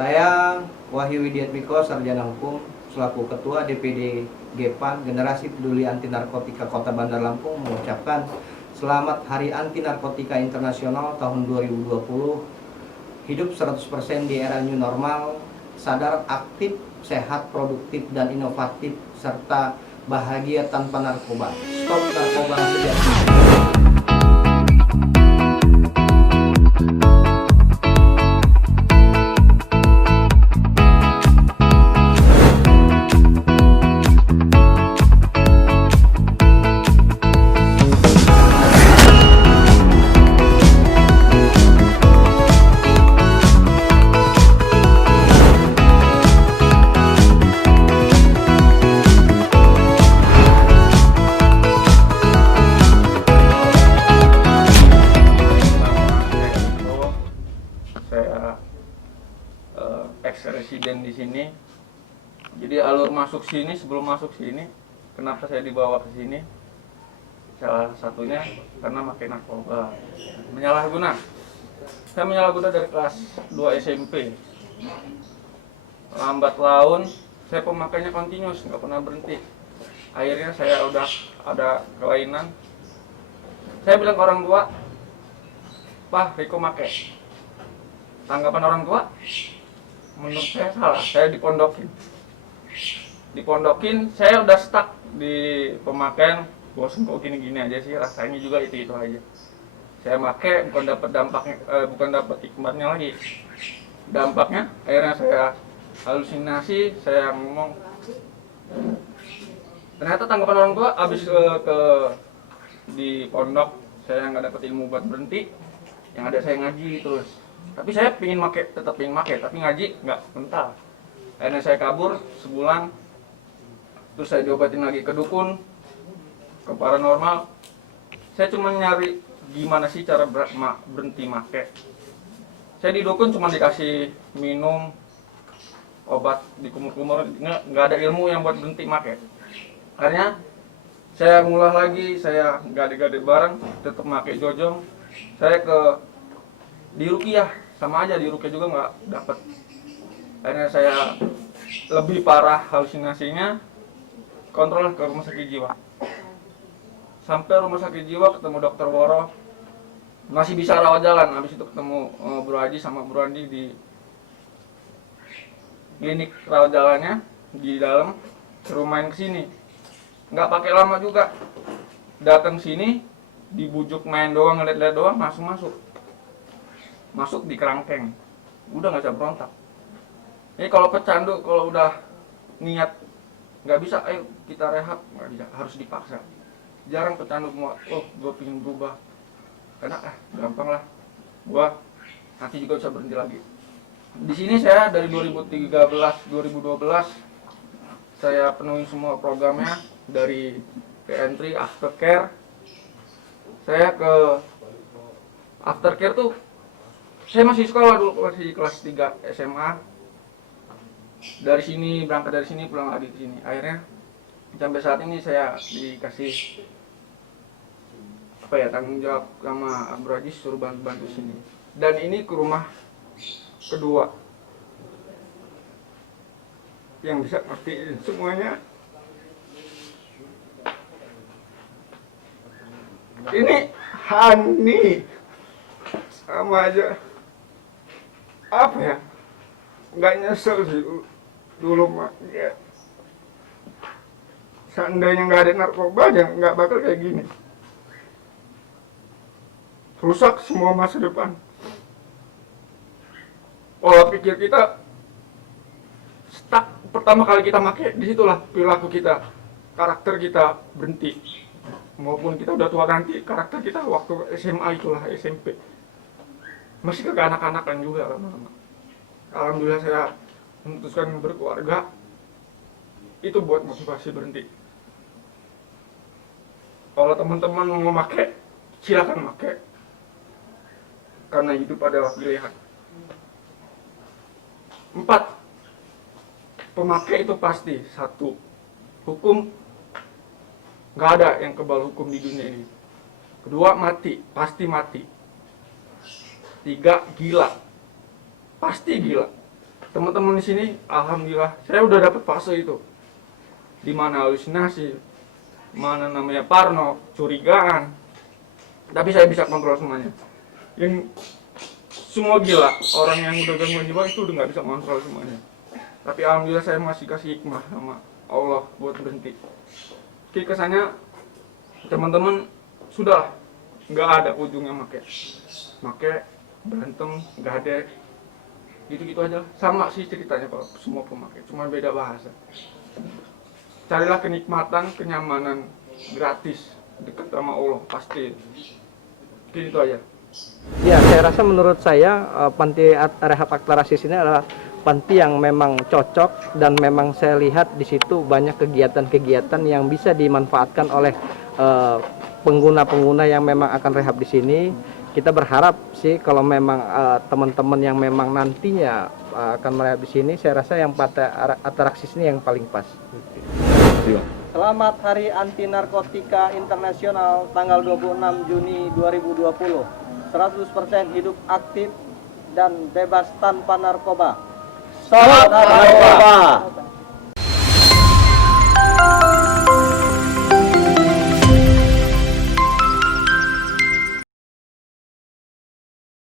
Saya Wahyu Widiatmiko, Sarjana Hukum, selaku Ketua DPD GEPAN Generasi Peduli Anti Narkotika Kota Bandar Lampung mengucapkan selamat Hari Anti Narkotika Internasional tahun 2020. Hidup 100% di era new normal, sadar, aktif, sehat, produktif, dan inovatif, serta bahagia tanpa narkoba. Stop narkoba sejati. Saya ex-residen di sini. Jadi alur masuk sini, sebelum masuk sini, kenapa saya dibawa ke sini? Salah satunya karena pakai narkoba, menyalahguna. Saya menyalahguna dari kelas 2 SMP. Lambat laun, saya pemakainya continuous, nggak pernah berhenti. Akhirnya saya udah ada kelainan. Saya bilang ke orang tua, "Pak, Riko make." Tanggapan orang tua, menurut saya salah. Saya dipondokin, saya udah stuck di pemakaian. Bosan kok gini-gini aja sih, rasanya juga itu aja. Saya pakai bukan dapat dampaknya, bukan dapat hikmatnya lagi. Dampaknya akhirnya saya halusinasi, saya ngomong. Ternyata tanggapan orang tua abis di pondok, saya nggak dapat ilmu buat berhenti. Yang ada saya ngaji terus. Tapi saya tetap pingin pakai, tapi ngaji nggak mental. Akhirnya saya kabur sebulan, terus saya diobatin lagi ke dukun, ke paranormal. Saya cuma nyari gimana sih cara berhenti make. Saya di dukun cuma dikasih minum obat dikumur-kumur, nggak ada ilmu yang buat berhenti make. Akhirnya saya ngulah lagi, saya gade-gade bareng, tetap make jojong. Saya di Rukiah, sama aja di Rukiah juga nggak dapet. Akhirnya saya lebih parah halusinasinya, kontrol ke rumah sakit jiwa. Sampai rumah sakit jiwa ketemu dokter Woro, masih bisa rawat jalan. Habis itu ketemu Bro Haji sama Bro Andi di klinik rawat jalannya di dalam, suruh main kesini. Nggak pakai lama juga, datang sini, dibujuk main doang, ngeliat-liat doang, masuk di kerangkeng, udah nggak bisa berontak. Ini kalau pecandu, kalau udah niat nggak bisa, ayo kita rehab, nggak bisa, harus dipaksa. Jarang pecandu semua, gue pengen berubah, karena gampang lah, gue nanti juga bisa berhenti lagi. Di sini saya dari 2013-2012 saya penuhi semua programnya, dari entry, aftercare. Saya ke aftercare tuh, saya masih sekolah dulu, masih kelas 3 SMA. Dari sini, berangkat dari sini, pulang lagi ke sini. Akhirnya sampai saat ini saya dikasih tanggung jawab sama Bro Haji, suruh bantu sini. Dan ini ke rumah kedua yang bisa ngertiin semuanya. Ini Hani sama aja, apa ya, nggak nyesel sih dulu mah ya. Seandainya nggak ada narkoba aja nggak bakal kayak gini, rusak semua masa depan. Pola pikir kita stuck pertama kali kita pakai, disitulah perilaku kita, karakter kita berhenti. Maupun kita udah tua nanti, karakter kita waktu SMA itulah, SMP masih kekanak-kanakan juga lama-lama. Alhamdulillah saya memutuskan berkeluarga, itu buat motivasi berhenti. Kalau teman-teman mau pakai, silakan pakai, karena hidup adalah pilihan. 4, pemakai itu pasti. 1, hukum, nggak ada yang kebal hukum di dunia ini. 2, mati, pasti mati. 3, gila, pasti gila. teman-teman di sini, alhamdulillah, saya udah dapat fase itu. Di mana halusinasi, mana namanya parno, curigaan. Tapi saya bisa kontrol semuanya. Yang semua gila, orang yang udah gangguan jiwa itu udah nggak bisa kontrol semuanya. Tapi alhamdulillah saya masih kasih hikmah sama Allah buat berhenti. Oke, kesannya teman-teman sudah nggak ada ujungnya make berantem, nggak ada gitu-gitu aja. Sama sih ceritanya kalau semua pemakai, cuma beda bahasa. Carilah kenikmatan, kenyamanan gratis dekat sama Allah pasti. Gitu aja. Ya, saya rasa menurut saya panti rehab Aktarasis ini adalah panti yang memang cocok, dan memang saya lihat di situ banyak kegiatan-kegiatan yang bisa dimanfaatkan oleh pengguna-pengguna yang memang akan rehab di sini. Kita berharap sih kalau memang teman-teman yang memang nantinya akan merehab di sini, saya rasa yang panti Aktarasis ini yang paling pas. Selamat Hari Anti Narkotika Internasional tanggal 26 Juni 2020. 100% hidup aktif dan bebas tanpa narkoba. Stop narkoba!